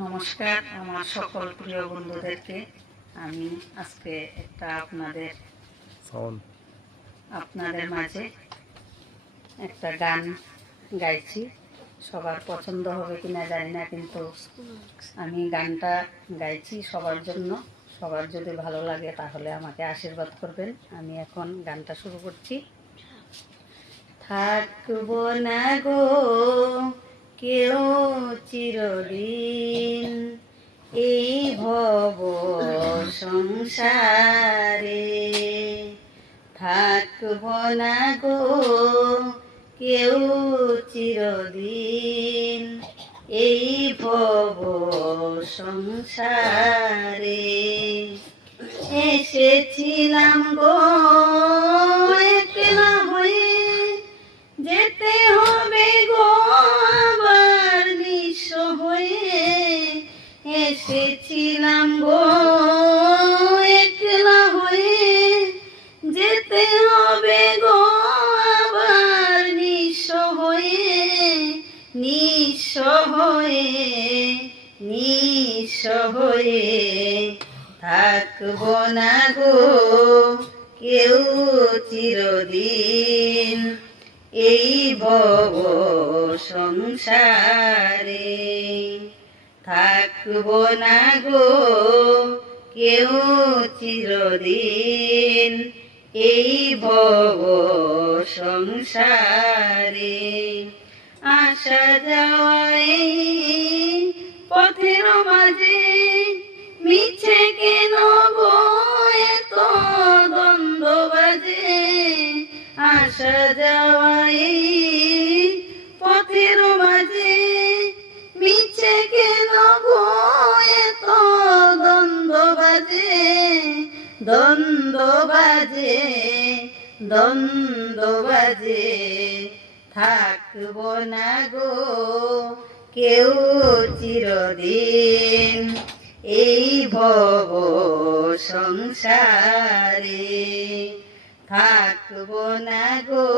নমস্কার আমার সকল প্রিয় বন্ধুদেরকে। আমি আজকে একটা আপনাদের মাঝে একটা গান গাইছি। সবার পছন্দ হবে কিনা জানি না, কিন্তু আমি গানটা গাইছি সবার জন্য। সবার যদি ভালো লাগে তাহলে আমাকে আশীর্বাদ করবেন। আমি এখন গানটা শুরু করছি। থাকবো না গো কেউ চিরদিন এই ভব সংসারে, থাকবো না গো কেউ চিরদিন এই ভব সংসারে। এসেছিলাম গো একলা হয়ে, যেতে হবে গো আবার নিঃস্ব হয়ে। এসেছিলাম গো একলা হয়ে, যেতে হবে গো আবার নিঃস্ব হয়ে। নিঃস্ব হয়ে নিঃস্ব হয়ে থাকবো না গো কেউ চিরদিন এই ভব সংসারে। থাকবো না গো কেউ চিরদিন এই ভব সংসারে। আসা যাওয়াই পথের মাঝে, মিছে কেন গো এত দ্বন্দ্ব বাজে। আসা যাওয়াই পথের মাঝে, মিছে কেন গো এত দ্বন্দ্ব বাজে। দ্বন্দ্ব বাজে দ্বন্দ্ব বাজে থাকবো না গো কেউ চিরদিন এই ভব সংসারে। থাকবো না গো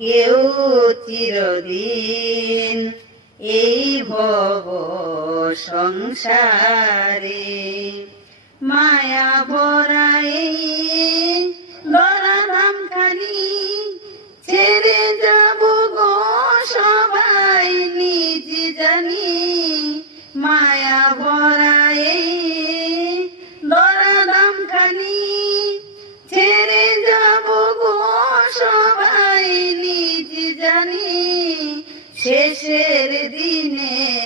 কেউ চিরদিন এই ভব সংসারে। মায়া ভরা এই